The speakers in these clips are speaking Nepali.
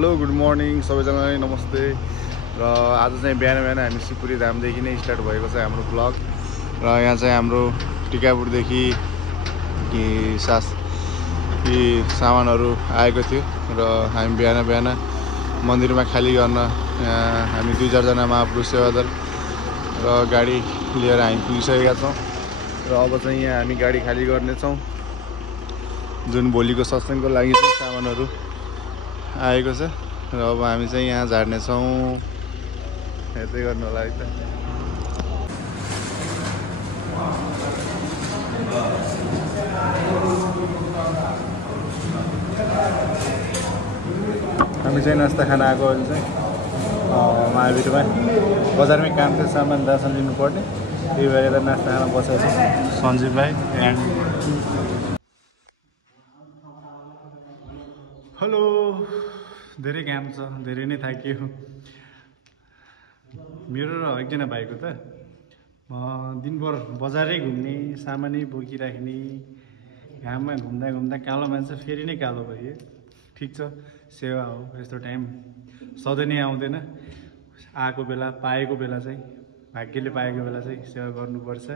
हेलो गुड मर्निङ सबैजनालाई नमस्ते। र आज चाहिँ बिहान बिहान हामी शिवपुरी धामदेखि नै स्टार्ट भएको छ हाम्रो ब्लग। र यहाँ चाहिँ हाम्रो टिकापुरदेखि सामानहरू आएको थियो र हामी बिहान बिहान मन्दिरमा खाली गर्न हामी 2-4 महापुरुष सेवादल र गाडी लिएर हामी पुगिसकेका छौँ। र अब चाहिँ यहाँ हामी गाडी खाली गर्नेछौँ जुन भोलिको सत्सङ्गको लागि चाहिँ सामानहरू आएको छ। र अब हामी चाहिँ यहाँ झार्नेछौँ हेर्दै गर्नु होला है त। हामी चाहिँ नास्ता खाना आएको अहिले चाहिँ महावीरमा बजारमै काम थियो, सामान रासन लिनुपर्ने, त्यही भएर नास्ता खाना बसेको छ सञ्जीव भाइ एन्ड हेलो। धेरै काम छ, धेरै नै थाकियो मेरो र एकजना भाइको त। दिनभर बजारै घुम्ने, सामानै बोकिराख्ने, घाममा घुम्दा घुम्दा कालो मान्छे फेरि नै कालो भयो। ठिक छ, सेवा हो, यस्तो टाइम सधैँ नै आउँदैन। आएको बेला, पाएको बेला चाहिँ, भाग्यले पाएको बेला चाहिँ सेवा गर्नुपर्छ।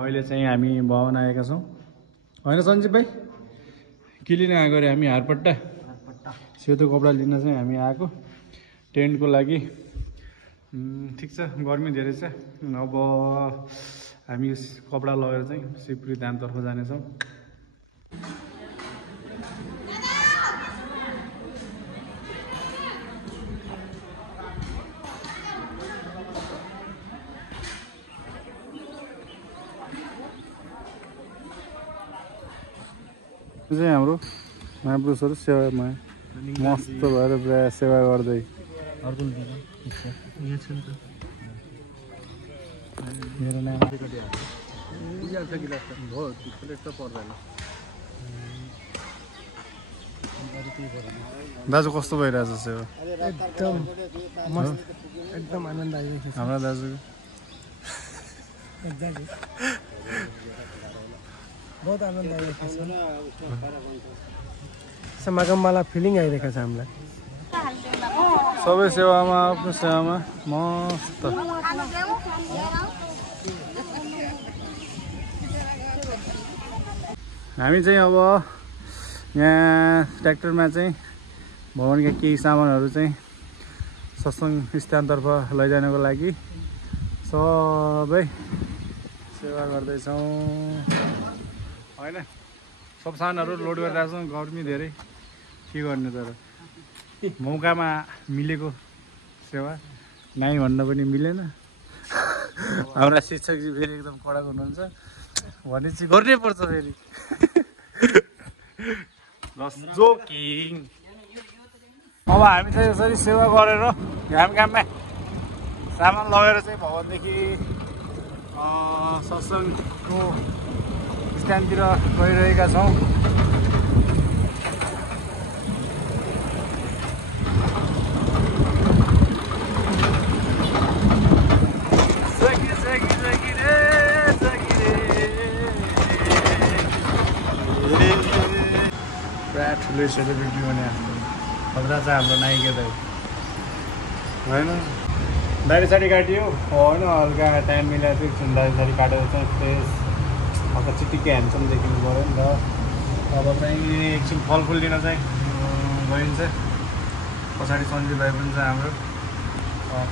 अहिले चाहिँ हामी भवन आएका छौँ, होइन सञ्जीव भाइ? के लिन आएको अरे हामी? हारपट्टा सेतो कपडा लिन चाहिँ हामी आएको टेन्टको लागि। ठिक छ, गर्मी धेरै छ। अब हामी कपडा लगेर चाहिँ शिवपुरी धामतर्फ जानेछौँ। चाहिँ हाम्रो महापुरुषहरू सेवामा मस्त भएर प्रायः सेवा गर्दै मेरो नाम दाजु कस्तो भइरहेछ सेवा? एकदम आनन्द आइरहेको छ हाम्रो दाजुको बहुत आनन्द आइरहेको छ। समागमवाला फिलिङ आइरहेको छ हामीलाई। सबै सेवामा, आफ्नो सेवामा मस्त। हामी चाहिँ अब यहाँ ट्र्याक्टरमा चाहिँ भवनका केही सामानहरू चाहिँ सत्सङ्ग स्थानतर्फ लैजानको लागि सबै सेवा गर्दैछौँ, होइन? सब सामानहरू लोड गरिरहेको छौँ। गर्मी धेरै, के गर्ने, तर मौकामा मिलेको सेवा नाइ भन्न पनि मिलेन। हाम्रा शिक्षकजी फेरि एकदम कडा हुनुहुन्छ, भनेपछि गर्नै पर्छ फेरि। जोकिङ। अब हामी चाहिँ यसरी सेवा गरेर घाममा सामान लगेर चाहिँ भवनदेखि सत्सङ्गको स्थानतिर गइरहेका छौँ। पुरा ठुलो सेलिब्रिटी भने खतरा छ हाम्रो नायिका त, होइन? दारी साडी काटियो, होइन? हल्का टाइम मिलाएर चाहिँ दारी साडी काटेर चाहिँ फ्रेस हल्का चिटिक्कै ह्यान्डसम देखिनु पऱ्यो नि त। अब चाहिँ एकछिन फलफुल लिन चाहिँ गइन्छ। पछाडि सञ्जीव भाइ पनि छ हाम्रो,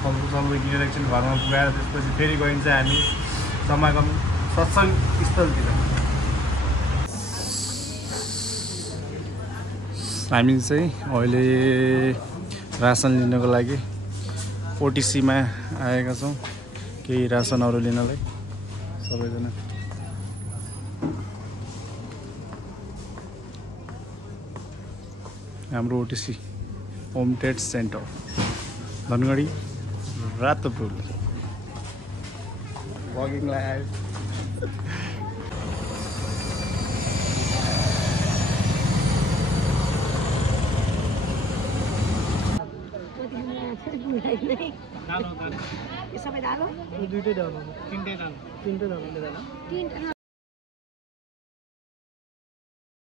फलफुल सलफुल किनेर एकछिन घरमा पुगाएर त्यसपछि फेरि गइन्छ हामी समागम सत्सङ्ग स्थलतिर। हामी चाहिँ अहिले रासन लिनको लागि ओटिसीमा आएका छौँ, केही रासनहरू लिनलाई सबैजना। हाम्रो OTC home trade centre Dhangadhi रातोपुल वकिङलाई आयो। सबै दालो दुईटै दालो, तिनटै दालो,